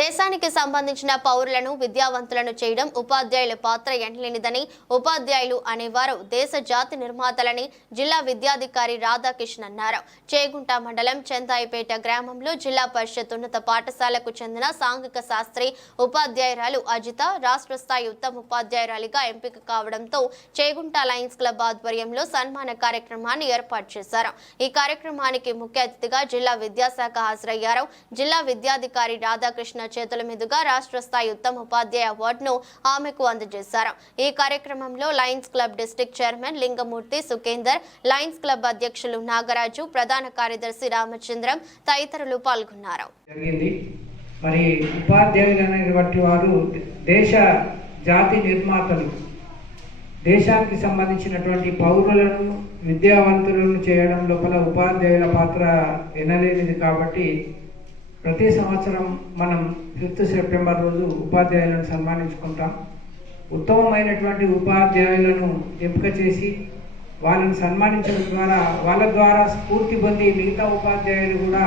దేశానికి సంబంధించిన పౌరులను విద్యావంతులను చేయడం ఉపాధ్యాయుల పాత్ర ఎనలేనిదని ఉపాధ్యాయులు అనేవారు దేశ జాతి నిర్మాతలని జిల్లా విద్యాధికారి రాధాకృష్ణ అన్నారు. చేగుంట మండలం చందాయిపేట గ్రామంలో జిల్లా పరిషత్ ఉన్నత పాఠశాలకు చెందిన సాంఘిక శాస్త్రి ఉపాధ్యాయురాలు అజిత రాష్ట్ర స్థాయి ఉత్తమ ఉపాధ్యాయురాలిగా ఎంపిక కావడంతో చేగుంట లయన్స్ క్లబ్ ఆధ్వర్యంలో సన్మాన కార్యక్రమాన్ని ఏర్పాటు చేశారు. ఈ కార్యక్రమానికి ముఖ్య అతిథిగా జిల్లా విద్యాశాఖ హాజరయ్యారు. జిల్లా విద్యాధికారి రాధాకృష్ణ చేతుల మీదుగా రాష్ట్ర స్థాయి ఉత్తమ ఉపాధ్యాయ అవార్డును ఆమెకు అందజేశారు. ఈ కార్యక్రమంలో Lions Club district chairman Lingamurthy Sukender, Lions Club అధ్యక్షులు నాగరాజు, ప్రధాన కార్యదర్శి రామచంద్రం తదితరులు పాల్గొన్నారు. మరి ఉపాధ్యాయులు అనేటువంటి వారు దేశ జాతి నిర్మాతలు. దేశానికి సంబంధించినటువంటి పౌరులను విద్యావంతులను చేయడం లోపల ఉపాధ్యాయుల పాత్ర ఎనలేనిది. కాబట్టి ప్రతి సంవత్సరం మనం 5th సెప్టెంబర్ రోజు ఉపాధ్యాయులను సన్మానించుకుంటాం. ఉత్తమమైనటువంటి ఉపాధ్యాయులను ఎంపిక చేసి వాళ్ళని సన్మానించడం ద్వారా వాళ్ళ ద్వారా స్ఫూర్తి పొంది మిగతా ఉపాధ్యాయులు కూడా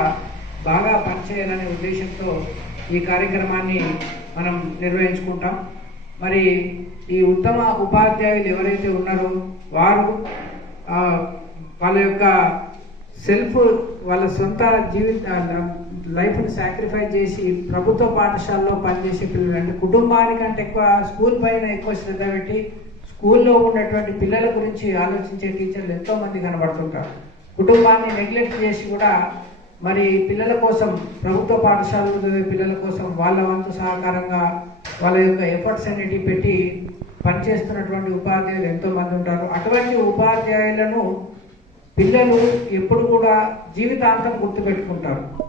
బాగా పనిచేయాలనే ఉద్దేశంతో ఈ కార్యక్రమాన్ని మనం నిర్వహించుకుంటాం. మరి ఈ ఉత్తమ ఉపాధ్యాయులు ఎవరైతే ఉన్నారో వారు వాళ్ళ యొక్క వాళ్ళ సొంత లైఫ్ని సాక్రిఫైస్ చేసి ప్రభుత్వ పాఠశాలలో పనిచేసే పిల్లలు, అంటే కుటుంబానికంటే ఎక్కువ స్కూల్ పైన ఎక్కువ శ్రద్ధ పెట్టి స్కూల్లో ఉన్నటువంటి పిల్లల గురించి ఆలోచించే టీచర్లు ఎంతోమంది కనబడుతుంటారు. కుటుంబాన్ని నెగ్లెక్ట్ చేసి కూడా మరి పిల్లల కోసం, ప్రభుత్వ పాఠశాలలో చదివే పిల్లల కోసం వాళ్ళ వంతు సహకారంగా వాళ్ళ యొక్క ఎఫర్ట్స్ అన్నిటి పెట్టి పనిచేస్తున్నటువంటి ఉపాధ్యాయులు ఎంతోమంది ఉంటారు. అటువంటి ఉపాధ్యాయులను పిల్లలు ఎప్పుడు కూడా జీవితాంతం గుర్తుపెట్టుకుంటారు.